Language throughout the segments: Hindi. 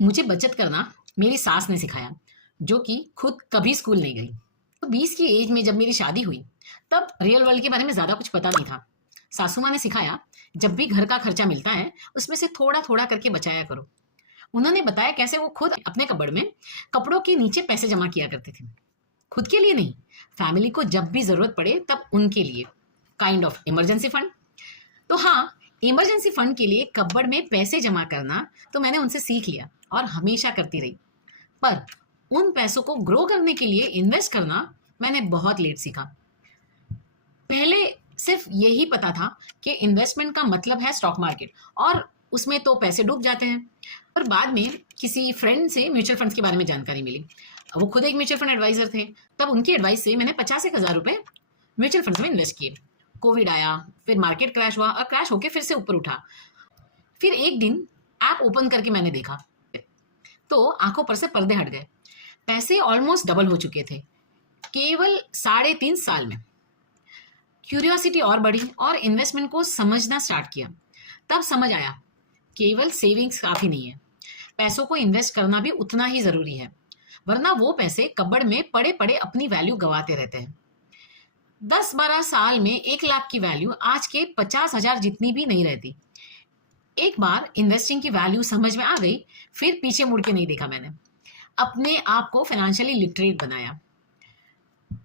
मुझे बचत करना मेरी सास ने सिखाया, जो कि खुद कभी स्कूल नहीं गई। तो 20 की एज में जब मेरी शादी हुई, तब रियल वर्ल्ड के बारे में ज़्यादा कुछ पता नहीं था। सासू माँ ने सिखाया, जब भी घर का खर्चा मिलता है, उसमें से थोड़ा-थोड़ा करके बचाया करो। उन्होंने बताया कैसे वो खुद अपने कपबोर्ड में कपड़ों के नीचे पैसे जमा किया करती थी। खुद के लिए नहीं, फैमिली को जब भी ज़रूरत पड़े तब उनके लिए। Kind of emergency fund. तो हाँ, इमरजेंसी फंड के लिए कपबोर्ड में पैसे जमा करना तो मैंने उनसे सीख लिया और हमेशा करती रही। पर उन पैसों को ग्रो करने के लिए इन्वेस्ट करना मैंने बहुत लेट सीखा। पहले सिर्फ यही पता था कि इन्वेस्टमेंट का मतलब है स्टॉक मार्केट, और उसमें तो पैसे डूब जाते हैं। पर बाद में किसी फ्रेंड से म्यूचुअल फंड्स के बारे में जानकारी मिली। वो खुद एक म्यूचुअल फंड एडवाइजर थे। तब उनकी एडवाइस से मैंने 50,000 रुपए म्यूचुअल फंड्स में इन्वेस्ट किए। कोविड आया, फिर मार्केट क्रैश हुआ और क्रैश होके फिर से ऊपर उठा। फिर एक दिन ऐप ओपन करके मैंने देखा, तो आंखों पर से पर्दे हट गए। पैसे ऑलमोस्ट डबल हो चुके थे केवल 3.5 साल में। क्यूरियोसिटी और बढ़ी और इन्वेस्टमेंट को समझना स्टार्ट किया। तब समझ आया, केवल सेविंग्स काफ़ी नहीं है, पैसों को इन्वेस्ट करना भी उतना ही ज़रूरी है, वरना वो पैसे कब्बड़ में पड़े पड़े अपनी वैल्यू गंवाते रहते हैं। 10-12 साल में 1 लाख की वैल्यू आज के 50,000 जितनी भी नहीं रहती। एक बार इन्वेस्टिंग की वैल्यू समझ में आ गई, फिर पीछे मुड़ के नहीं देखा मैंने। अपने आप को फाइनेंशियली लिटरेट बनाया,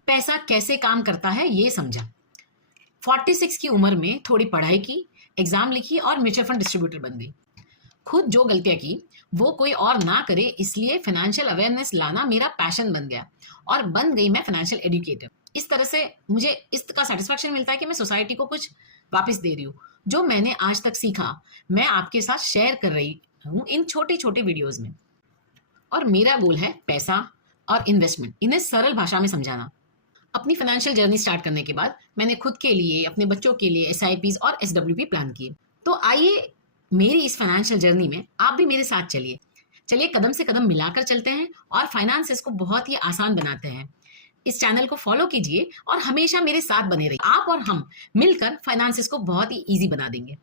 पैसा कैसे काम करता है ये समझा। 46 की उम्र में थोड़ी पढ़ाई की, एग्जाम लिखी और म्यूचुअल फंड डिस्ट्रीब्यूटर बन गई। खुद जो गलतियां की वो कोई और ना करे, इसलिए फाइनेंशियल अवेयरनेस लाना मेरा पैशन बन गया और बन गई मैं फाइनेंशियल एजुकेटर। इस तरह से मुझे इसका सेटिस्फेक्शन मिलता है कि मैं सोसाइटी को कुछ वापस दे रही हूँ। जो मैंने आज तक सीखा, मैं आपके साथ शेयर कर रही हूँ इन छोटे छोटे वीडियोज़ में। और मेरा गोल है पैसा और इन्वेस्टमेंट, इन्हें सरल भाषा में समझाना। अपनी फाइनेंशियल जर्नी स्टार्ट करने के बाद मैंने खुद के लिए, अपने बच्चों के लिए SIPs और SWP प्लान किए। तो आइए, मेरी इस फाइनेंशियल जर्नी में आप भी मेरे साथ चलिए। चलिए कदम से कदम मिलाकर चलते हैं और फाइनेंसेस को बहुत ही आसान बनाते हैं। इस चैनल को फॉलो कीजिए और हमेशा मेरे साथ बने रहिए। आप और हम मिलकर फाइनेंसेस को बहुत ही ईजी बना देंगे।